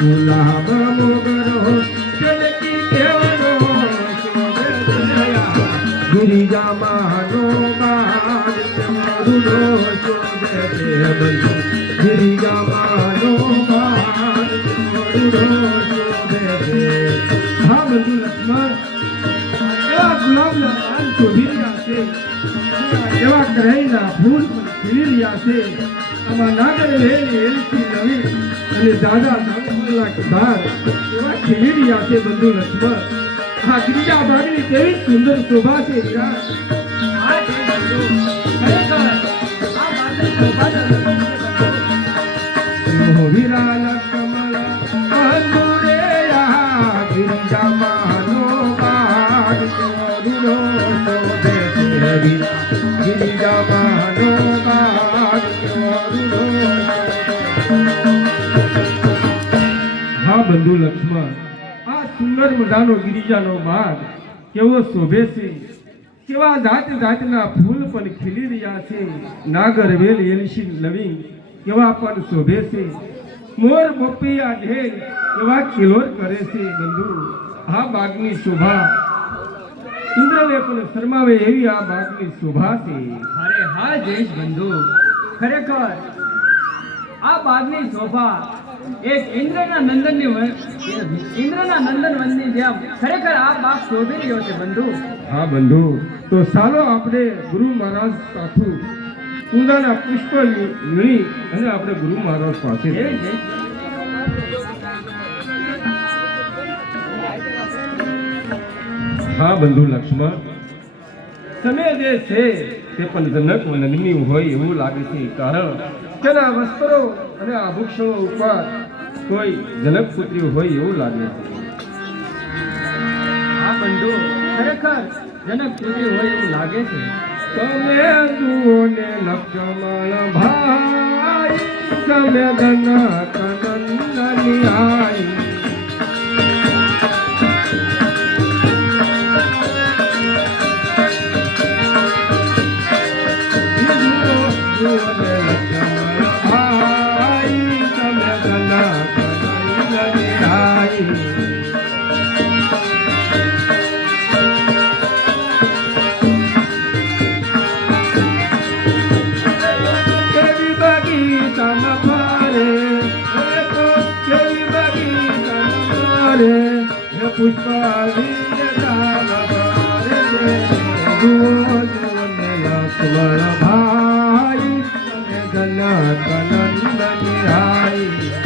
ગુલાબ મોગરો તિલકી કેવડો શોભે દયા ગિરિજા માનો બાદ ચમરુડો શોભે બંધુ ગિરિજા માનો બાદ ચમરુડો શોભે હા બંધુ લક્ષ્મણ એવા ગુલાબના પાન શોભી રહ્યા છે એવા કરાઈના ફૂલ પણ ખીલી રહ્યા છે આમાં નાગર વેલી એલસી નવી અને દાદા નાગમલા કધાર એવા ખીલી રહ્યા છે બંધુ લક્ષ્મણ આ ગિરિજા બાગની કેવી સુંદર શોભા છે વિરાટ આ જે બંધુ ખરેખર આ બાગની શોભા વિરાલ કમળ અંધુરેયા ગિરિજા માનો બાગ ચોરુડો શોભે ગિરિજા માનો બાગ ચોરુડો હા બંધુ લક્ષ્મણ આ સુંદર મજાનો ગિરિજાનો બાગ કેવો શોભે છે કેવા જાત જાતના ફૂલ પણ ખીલી રહ્યા છે નાગર વેલ એલસી લવિંગ કેવા પણ શોભે છે મોર બપિયા ઢેલ એવા કિલોર કરે છે બંધુ આ બાગની શોભા ઇન્દ્રને પણ શરમાવે એવી આ બાગની શોભા છે અરે હા જયેશ બંધુ ખરેખર આ બાગની શોભા એક ઇન્દ્રના નંદન વનની જેમ ખરેખર આ બાગ શોભી રહ્યો છે બંધુ હા બંધુ તો ચાલો આપણે ગુરુ મહારાજ સાથે કુંડાના પુષ્પ વીણી અને આપણે ગુરુ મહારાજ પાસે હા બંધુ લક્ષ્મણ તમે જે છે તે પણ જનક વનની હોય એવું લાગે છે કારણ તેના વસ્ત્રો અને આભૂષણો ઉપર કોઈ જનક પુત્રી હોય એવું લાગે છે હા બંધુ ખરેખર જનક પુત્રી હોય એવું લાગે છે તમે જુઓ ને લક્ષ્મણ ભાઈ તમે જનક નંદની આઈ લક્ષ્મણ ભાઈ જનક નંદની આઈ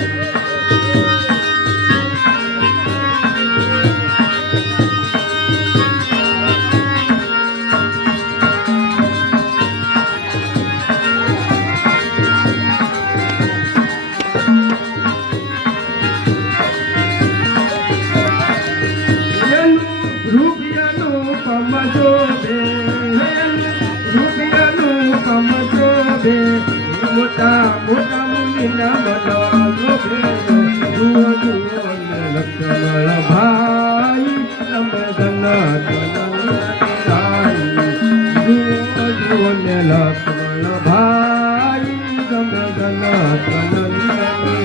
મોટા મોટા મુનિના મનો લોભે જુઓ જુઓ લક્ષ્મણ ભાઈ તમે જનક નંદની જુઓ ને લક્ષ્મણ ભાઈ તમે જનક નંદની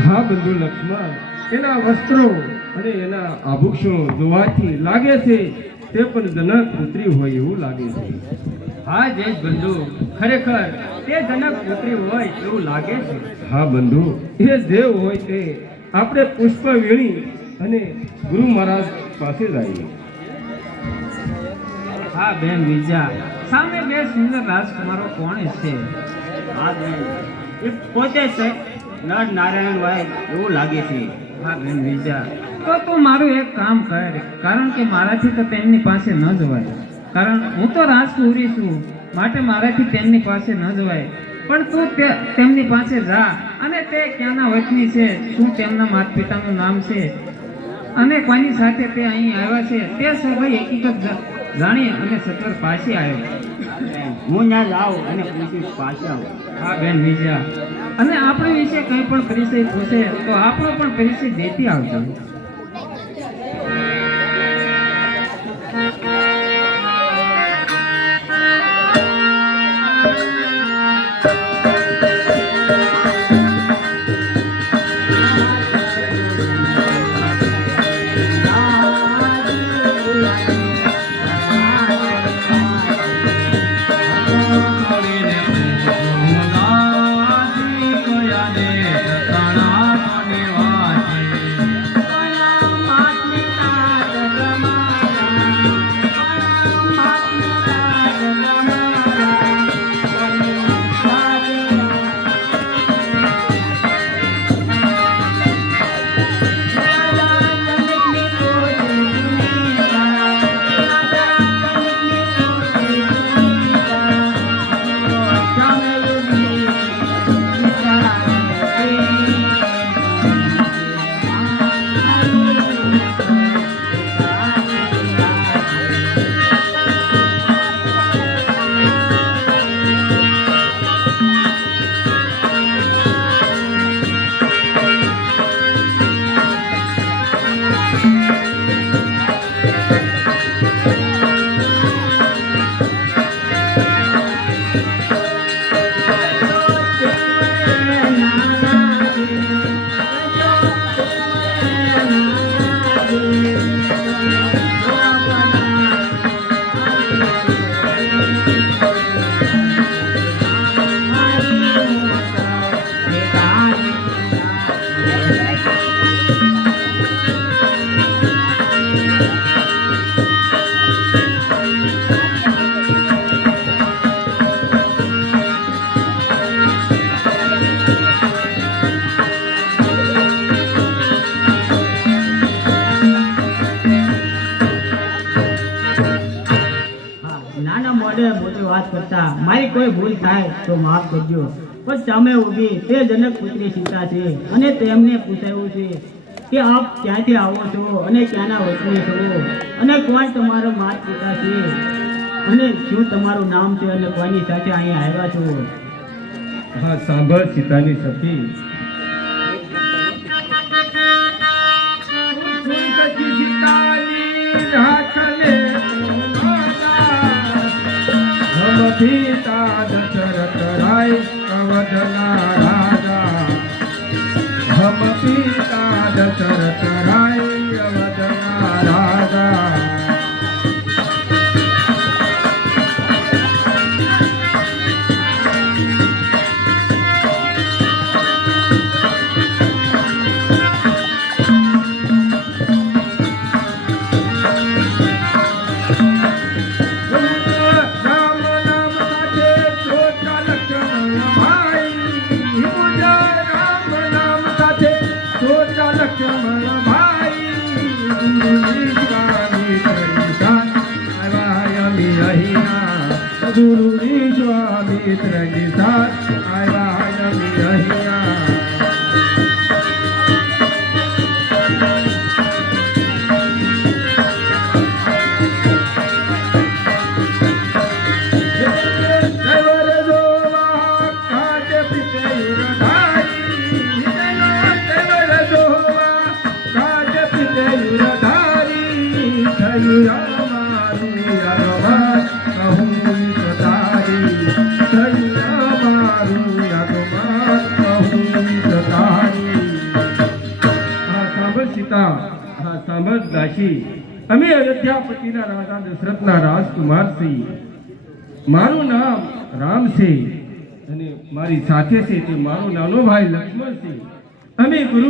હા બંધુ લક્ષ્મણ એના વસ્ત્રો અને એના આભૂષણો જોવાથી લાગે છે તે પણ જનક પુત્રી હોય એવું લાગે છે હા જયેશ બંધુ ખરેખર તે જનક પુત્રી હોય એવું લાગે છે હા બંધુ એ દેવ હોય તે આપણે પુષ્પ વીણી અને ગુરુ મહારાજ પાસે જઈએ હા બેન વિજા સામે બે સુંદર રાજકુમારો કોણ છે હા બેન એ પોતે છે નર નારાયણ ભાઈ એવું લાગે છે હા બેન વિજા તો તું મારું એક કામ કર કારણ કે મારાથી તો તેમની પાસે ન જવાય કારણ હું તો રાજકુમારી છું માટે મારાથી તેમની પાસે ન જવાય પણ તું તેમની પાસે જા અને તે ક્યાંના વતની છે શું તેમના માતા પિતાનું નામ છે અને કોની સાથે તે અહીં આવ્યા છે તે સભાઈ હકીકત જાણી અને સત્વર પાછી આવ્યો હું ત્યાં જાઉં અને પૂછીશ પાછી આવું હા બેન વિજયા અને આપણા વિશે કંઈ પણ પરિચય પૂછે તો આપણો પણ પરિચય દેતી આવજો કરતા મારી કોઈ ભૂલ થાય તો માફ કરજો. પણ સામે ઊભી તે જનક પુત્રી સીતા છે અને તેમને પૂછાયું છે કે આપ ક્યાંથી આવો છો અને ક્યાંના વતની છો અને કોણ તમારા માતા પિતા છે અને શું તમારું નામ છે અને કોની સાથે અહીંયા આવ્યા છો? હા, સાંભળ સીતાની સખી. हम पिता दशरथ राय अवधना राजा. हम पिता दशरथ राय अवधना राजा. गुरु विश्वामित्र निसार आया અહીંયા. સાંભળ દાસી, અમે અયોધ્યાપતિના રાજા દશરથના રાજકુમાર છીએ. મારું નામ રામ છે અને મારી સાથે છે તે મારો નાનો ભાઈ લક્ષ્મણ છે. અમે ગુરુ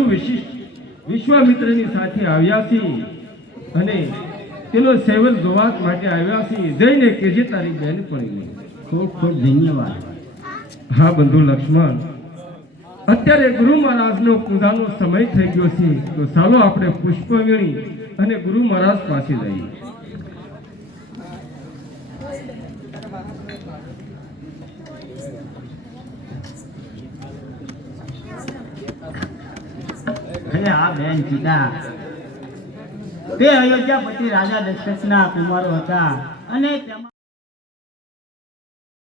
વિશ્વામિત્રની સાથે આવ્યા છીએ અને તેનો સેવક જોવા માટે આવ્યા છીએ. જઈને કેજે તારી બહેનપણીને. ખૂબ ખૂબ ધન્યવાદ. હા બંધુ લક્ષ્મણ, અત્યારે ગુરુ મહારાજનો પૂજાનો સમય થઈ ગયો છે, તો ચાલો આપણે પુષ્પ વીણી અને ગુરુ મહારાજ પાસે જઈએ. અરે આ બેન સીતા તે અયોધ્યાપતિ રાજા દશરથના કુમારો હતા અને તેમાં